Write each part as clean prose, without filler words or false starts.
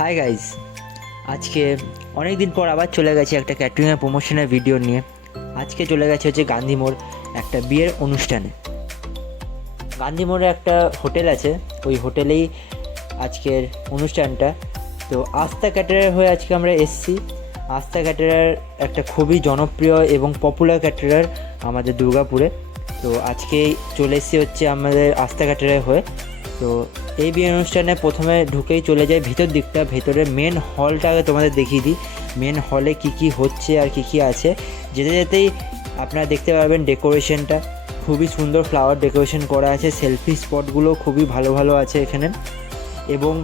Hi guys, আজকে অনেক দিন পর আবার চলে গেছে একটা ক্যাটারিংয়ের প্রমোশনের ভিডিও নিয়ে। আজকে চলে গেছে হচ্ছে গান্ধী মোড় একটা বিয়ের অনুষ্ঠানে। গান্ধী মোড়ে একটা হোটেল আছে, ওই হোটেলেই আজকের অনুষ্ঠানটা। তো আস্থা ক্যাটারার হয়ে আজকে আমরা এসছি। আস্থা ক্যাটারার একটা খুবই জনপ্রিয় এবং পপুলার ক্যাটারার আমাদের দুর্গাপুরে। তো আজকেই চলে এসেছি হচ্ছে আমাদের আস্থা ক্যাটারার হয়ে। তো এই বিয়ে অনুষ্ঠানে প্রথমে ঢুকেই চলে যায় ভিতর দিকটা, ভেতরের মেন হলটাকে তোমাদের দেখিয়ে দিই। মেন হলে কি হচ্ছে আর কি আছে, যেতে যেতেই আপনারা দেখতে পারবেন ডেকোরেশনটা খুবই সুন্দর, ফ্লাওয়ার ডেকোরেশন করা আছে, সেলফি স্পটগুলো খুবই ভালো ভালো আছে এখানে। এবং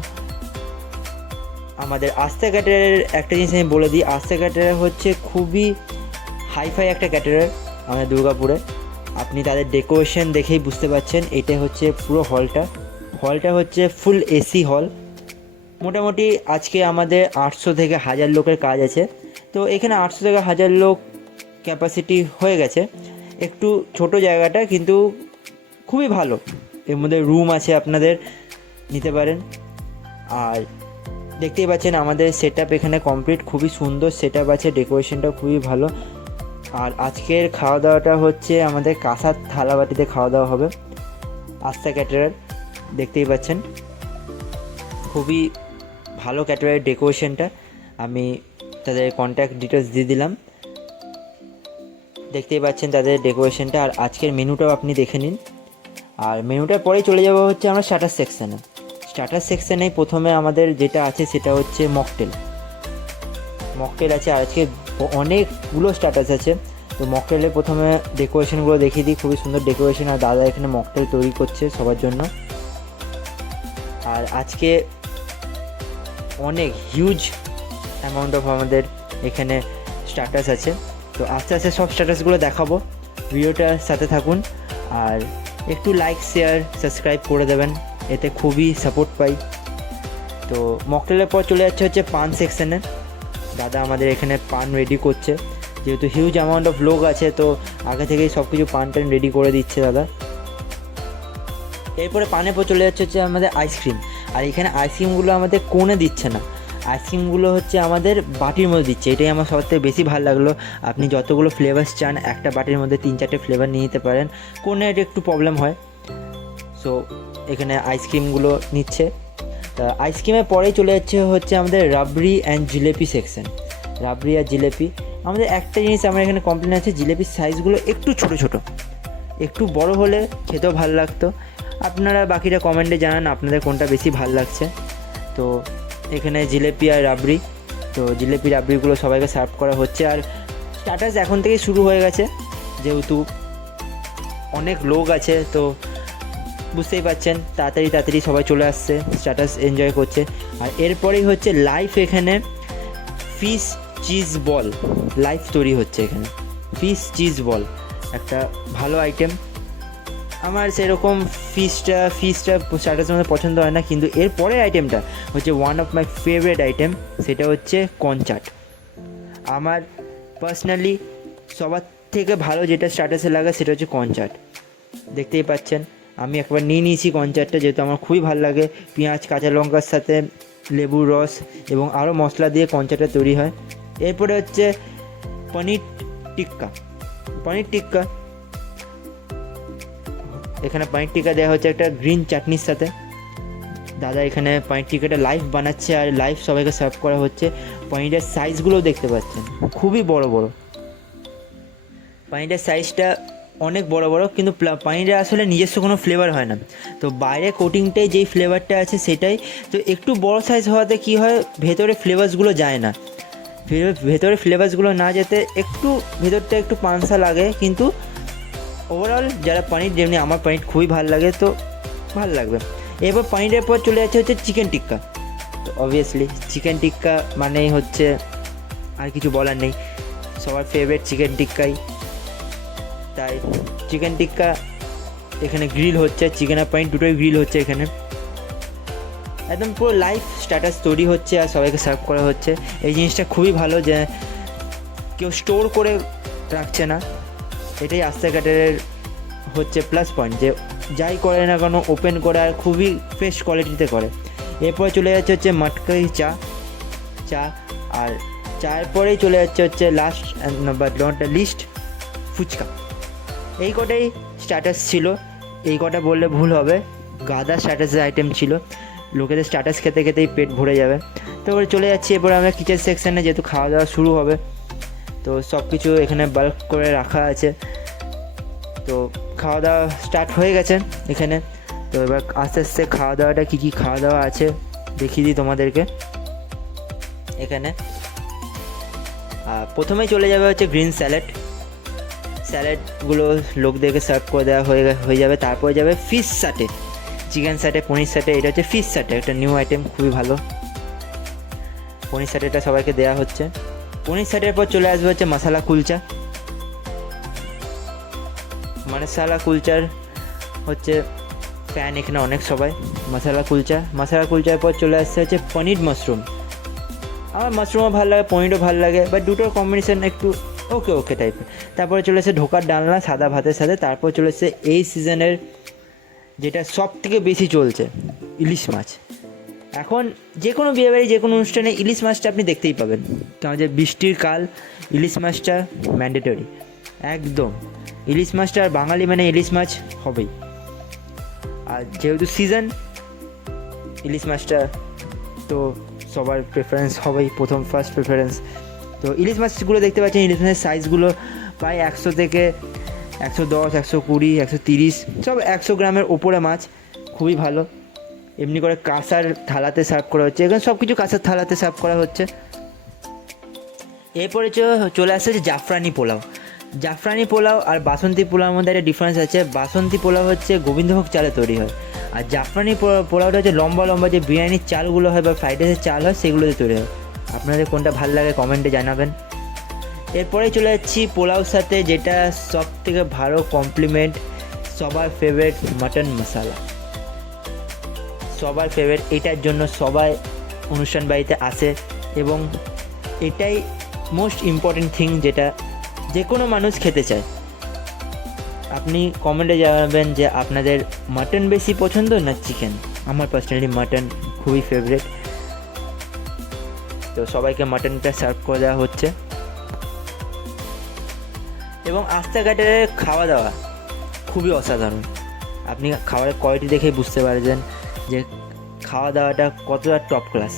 আমাদের আস্থা ক্যাটারারের একটা জিনিস আমি বলে দিই, আস্থা ক্যাটারার হচ্ছে খুবই হাইফাই একটা ক্যাটারার আমাদের দুর্গাপুরে। আপনি তাদের ডেকোরেশন দেখেই বুঝতে পারছেন। এটা হচ্ছে পুরো হলটা হচ্ছে ফুল এসি হল। মোটামুটি আজকে আমাদের 800 থেকে 1000 লোকের কাজ আছে। তো এখানে 800 থেকে 1000 লোক ক্যাপাসিটি হয়ে গেছে। একটু ছোট জায়গাটা, কিন্তু খুবই ভালো। এর মধ্যে রুম আছে, আপনাদের নিতে পারেন। আর দেখতেই পাচ্ছেন আমাদের সেট আপ এখানে কমপ্লিট, খুবই সুন্দর সেট আপ আছে, ডেকোরেশনটা খুবই ভালো। আর আজকের খাওয়া দাওয়াটা হচ্ছে আমাদের কাঁসার থালাবাটিতে খাওয়া দাওয়া হবে। আস্থা ক্যাটারার দেখতেই পাচ্ছেন, খুবই ভালো ক্যাটারারের ডেকোরেশনটা। আমি তাদের কন্ট্যাক্ট ডিটেলস দিয়ে দিলাম, দেখতেই পাচ্ছেন তাদের ডেকোরেশনটা। আর আজকের মেনুটাও আপনি দেখে নিন। আর মেনুটার পরেই চলে যাবো হচ্ছে আমরা স্টার্টার সেকশানে। স্টার্টার সেকশানে প্রথমে আমাদের যেটা আছে সেটা হচ্ছে মকটেল আছে। আর আজকে অনেকগুলো স্টার্টার্স আছে। তো মকটেলের প্রথমে ডেকোরেশনগুলো দেখিয়ে দিই, খুবই সুন্দর ডেকোরেশন। আর দাদা এখানে মকটেল তৈরি করছে সবার জন্য। আর আজকে অনেক হিউজ অ্যামাউন্ট অফ আমাদের এখানে স্টার্টার্স আছে। তো আস্তে আস্তে সব স্টার্টার্সগুলো দেখাবো, ভিডিওটার সাথে থাকুন। আর একটু লাইক, শেয়ার, সাবস্ক্রাইব করে দেবেন, এতে খুবই সাপোর্ট পাই। তো মকটেলের পর চলে যাচ্ছে হচ্ছে পান সেকশানে। দাদা আমাদের এখানে পান রেডি করছে, যেহেতু হিউজ অ্যামাউন্ট অফ লোক আছে তো আগে থেকেই সব কিছু পান টান রেডি করে দিচ্ছে দাদা। এরপরে পানের পর চলে যাচ্ছে হচ্ছে আমাদের আইসক্রিম। আর এখানে আইসক্রিমগুলো আমাদের কোণে দিচ্ছে না, আইসক্রিমগুলো হচ্ছে আমাদের বাটির মধ্যে দিচ্ছে। এটাই আমার সবথেকে বেশি ভালো লাগলো। আপনি যতগুলো ফ্লেভার্স চান একটা বাটির মধ্যে 3-4টে ফ্লেভার নিয়ে নিতে পারেন। কোণে এটা একটু প্রবলেম হয়। সো এখানে আইসক্রিমগুলো নিচ্ছে। আইসক্রিমের পরেই চলে যাচ্ছে হচ্ছে আমাদের রাবড়ি অ্যান্ড জিলেপি সেকশন। রাবড়ি আর জিলেপি আমাদের একটা জিনিস আমার এখানে কমপ্লেন আছে, জিলেপির সাইজগুলো একটু ছোট, একটু বড় হলে খেতেও ভালো লাগতো। আপনারা বাকিটা কমেন্টে জানান আপনাদের কোনটা বেশি ভালো লাগছে। তো এখানে জিলেপি আর রাবড়ি, তো জিলেপি রাবড়িগুলো সবাইকে সার্ভ করা হচ্ছে। আর স্টার্টার্স এখন থেকেই শুরু হয়ে গেছে, যেহেতু অনেক লোক আছে তো বুঝতেই পারছেন, তাড়াতাড়ি সবাই চলে আসছে, স্টার্টার্স এনজয় করছে। আর এরপরেই হচ্ছে লাইভ এখানে ফিশ চিজ বল লাইভ তৈরি হচ্ছে। এখানে ফিশ চিজ বল একটা ভালো আইটেম। আমার সেরকম ফিশটা স্টার্টার্সের মধ্যে পছন্দ হয় না, কিন্তু এর পরের আইটেমটা হচ্ছে one of my favourite item, সেটা হচ্ছে কনচাট। আমার পার্সোনালি সবার থেকে ভালো যেটা স্টার্টার্সে লাগে সেটা হচ্ছে কনচাট। দেখতেই পাচ্ছেন আমি একবার নিয়ে নিয়েছি কনচাটটা, যেহেতু আমার খুবই ভালো লাগে। পেঁয়াজ, কাঁচা লঙ্কার সাথে লেবুর রস এবং আরও মশলা দিয়ে কনচাটটা তৈরি হয়। এরপরে হচ্ছে পনির টিক্কা। এখানে পনির টিক্কা দেওয়া হচ্ছে একটা গ্রিন চাটনির সাথে। দাদা এখানে পনির টিক্কাটা লাইভ বানাচ্ছে আর লাইভ সবাইকে সার্ভ করা হচ্ছে। পনিরের সাইজগুলোও দেখতে পাচ্ছেন, খুবই বড়। পনিরের সাইজটা অনেক বড়, কিন্তু পনিরের আসলে নিজস্ব কোনো ফ্লেভার হয় না। তো বাইরে কোটিংটাই যেই ফ্লেভারটা আছে সেটাই। তো একটু বড় সাইজ হওয়াতে কী হয়, ভেতরে ফ্লেভার্সগুলো যায় না। ভেতরে ফ্লেভার্সগুলো না যেতে একটু ভেতরটা একটু পানসা লাগে, কিন্তু ওভারঅল যারা পনির, যেমনি আমার পনির খুবই ভালো লাগে, তো ভালো লাগবে। এরপর পনিরের পর চলে যাচ্ছে হচ্ছে চিকেন টিক্কা। তো অবভিয়াসলি চিকেন টিক্কা মানেই হচ্ছে আর কিছু বলার নেই, সবার ফেভারিট চিকেন টিক্কাই। তাই চিকেন টিক্কা এখানে গ্রিল হচ্ছে, চিকেন আর পনির দুটোই গ্রিল হচ্ছে এখানে। একদম পুরো লাইভ স্ট্যাটাস তৈরি হচ্ছে আর সবাইকে সার্ভ করা হচ্ছে। এই জিনিসটা খুবই ভালো যে কেউ স্টোর করে রাখছে না। এটাই আস্থা ক্যাটারের হচ্ছে প্লাস পয়েন্ট, যে যাই করে না কেন ওপেন করে আর খুবই ফ্রেশ কোয়ালিটিতে করে। এরপরে চলে যাচ্ছে হচ্ছে মটকাই চা চা আর চায়ের পরেই চলে যাচ্ছে হচ্ছে last but not the least phuchka. এই কটাই স্টার্টাস ছিল, এই কটা বললে ভুল হবে, গাদা স্টার্টাসের আইটেম ছিল, লোকেদের স্টার্টাস খেতে খেতেই পেট ভরে যাবে। তো এবারে চলে যাচ্ছি এরপরে আমরা কিচেন সেকশানে, যেহেতু খাওয়া দাওয়া শুরু হবে তো সব কিছু এখানে বাল্ক করে রাখা আছে। তো খাওয়া দাওয়া স্টার্ট হয়ে গেছে এখানে। তো এবার আস্তে আস্তে খাওয়া দাওয়াটা কী কী খাওয়া দাওয়া আছে দেখিয়ে দিই তোমাদেরকে। এখানে প্রথমেই চলে যাবে হচ্ছে গ্রিন স্যালাডগুলো লোকদেরকে সার্ভ করে দেওয়া হয়ে যাবে। তারপরে যাবে ফিশ সাটে, চিকেন সাটে, পনির সাটে। এটা হচ্ছে ফিশ সাটে, একটা নিউ আইটেম, খুবই ভালো। পনির সাটেটা সবাইকে দেওয়া হচ্ছে। পনির সাটের পর চলে আসবে হচ্ছে মশালা কুলচার হচ্ছে ফ্যান এখানে অনেক সবাই। মশালা কুলচার পর চলে আসছে হচ্ছে পনির মাশরুম। আমার মাশরুমও ভালো লাগে, পনিরও ভালো লাগে, বাট দুটোর কম্বিনেশন একটু ওকে টাইপের। তারপরে চলে এসে ঢোকার ডালনা সাদা ভাতের সাথে। তারপর চলে এসে এই সিজনের যেটা সব থেকে বেশি চলছে, ইলিশ মাছ। এখন যে কোনো বিয়েবাড়ি, যে কোনো অনুষ্ঠানে ইলিশ মাছটা আপনি দেখতেই পাবেন, কারণ যে বৃষ্টির কাল, ইলিশ মাছটা ম্যান্ডেটরি একদম। ইলিশ মাছটা আর বাঙালি মানে ইলিশ মাছ হবেই। আর যেহেতু সিজন, ইলিশ মাছটা তো সবার প্রেফারেন্স হবেই, ফার্স্ট প্রেফারেন্স। তো ইলিশ মাছগুলো দেখতে পাচ্ছেন, ইলিশ মাছের সাইজগুলো প্রায় 100 থেকে 110, 120, 130, সব 100 গ্রামের ওপরে মাছ, খুবই ভালো। এমনি করে কাঁসার থালাতে সার্ভ করা হচ্ছে, এখানে সব কিছু কাঁসার থালাতে সার্ভ করা হচ্ছে। এরপরে চলে আসছে যে জাফরানি পোলাও আর বাসন্তী পোলাওর মধ্যে একটা ডিফারেন্স আছে। বাসন্তী পোলাও হচ্ছে গোবিন্দভোগ চালে তৈরি হয়, আর জাফরানি পোলাওটা হচ্ছে লম্বা যে বিরিয়ানির চালগুলো হয় বা ফ্রাইড রাইসের চাল হয়, সেগুলোতে তৈরি হয়। আপনাদের কোনটা ভালো লাগে কমেন্টে জানাবেন। এরপরেই চলে যাচ্ছি পোলাওর সাথে যেটা সব থেকে ভালো কমপ্লিমেন্ট, সবার ফেভারিট মাটন মশালা। সবার ফেভারিট, এটার জন্য সবাই অনুষ্ঠান বাড়িতে আসে এবং এটাই মোস্ট ইম্পর্টেন্ট থিং যেটা যে কোনো মানুষ খেতে চায়। আপনি কমেন্টে জানাবেন যে আপনাদের মাটন বেশি পছন্দ না চিকেন। আমার পার্সোনালি মাটন খুবই ফেভারিট। তো সবাইকে মাটনটা সার্ভ করে দেওয়া হচ্ছে এবং রাস্তাঘাটের খাওয়া দাওয়া খুবই অসাধারণ। আপনি খাবারের কোয়ালিটি দেখেই বুঝতে পারবেন যে খাওয়া দাওয়াটা কতটা টপ ক্লাস।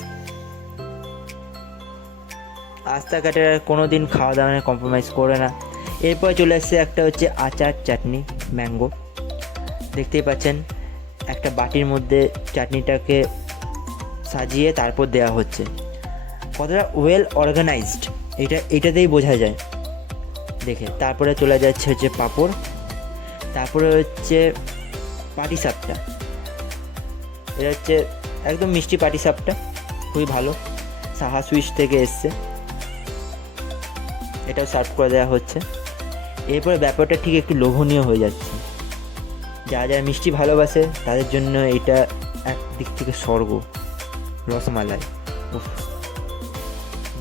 রাস্তাঘাটে কোনো দিন খাওয়া দাওয়া কম্প্রোমাইজ করে না। এরপর চলে আসছে একটা হচ্ছে আচার চাটনি ম্যাঙ্গো, দেখতেই পাচ্ছেন একটা বাটির মধ্যে চাটনিটাকে সাজিয়ে তারপর দেওয়া হচ্ছে। কতটা ওয়েল অর্গানাইজড এটাতেই বোঝা যায় দেখে। তারপরে চলে যাচ্ছে হচ্ছে পাঁপড়, তারপরে হচ্ছে পাটিসাপটা। এটা হচ্ছে একদম মিষ্টি পাটিসাপটা, খুবই ভালো, সাহা সুইচ থেকে এসছে, এটাও সার্ভ করে দেওয়া হচ্ছে। এরপরে ব্যাপারটা ঠিক একটু লোভনীয় হয়ে যাচ্ছে। যারা মিষ্টি ভালোবাসে তাদের জন্য এটা এক দিক থেকে স্বর্গ। রসমালাই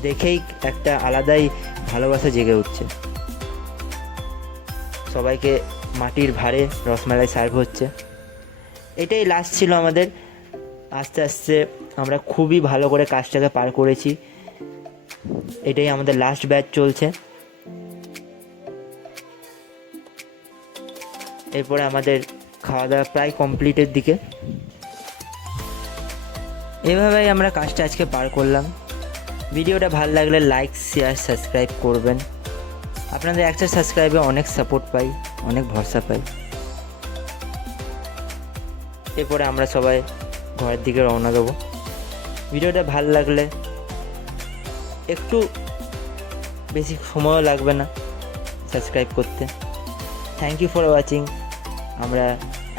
দেখেই একটা আলাদাই ভালোবাসা জেগে উঠছে। সবাইকে মাটির ভারে রসমালাই সার্ভ হচ্ছে। এটাই লাস্ট ছিল আমাদের। আস্তে আস্তে আমরা খুবই ভালো করে কাজটাকে পার করেছি। এটাই আমাদের লাস্ট ব্যাচ চলছে। এরপরে আমাদের খাওয়া দাওয়া প্রায় কমপ্লিটের দিকে। এভাবেই আমরা কাজটা আজকে পার করলাম। ভিডিওটা ভালো লাগলে লাইক, শেয়ার, সাবস্ক্রাইব করবেন। আপনাদের একটা সাবস্ক্রাইবে অনেক সাপোর্ট পাই, অনেক ভরসা পাই। এরপরে আমরা সবাই ঘরের দিকে রওনা দেবো। ভিডিওটা ভালো লাগলে একটু বেশি সময়ও লাগবে না সাবস্ক্রাইব করতে। Thank you for watching. আমরা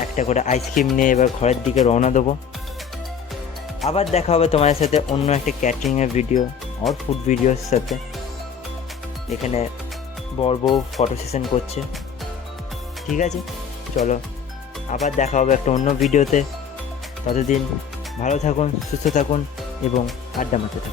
একটা করে আইসক্রিম নিয়ে এবার ঘরের দিকে রওনা দেবো। আবার দেখা হবে তোমাদের সাথে অন্য একটা ক্যাটারিংয়ের ভিডিও আর ফুড ভিডিওর সাথে। এখানে বর বউ ফটো সেশন করছে। ঠিক আছে, চলো আবার দেখা হবে একটা অন্য ভিডিওতে। ততদিন ভালো থাকুন, সুস্থ থাকুন এবং আড্ডা মারতে থাকুন।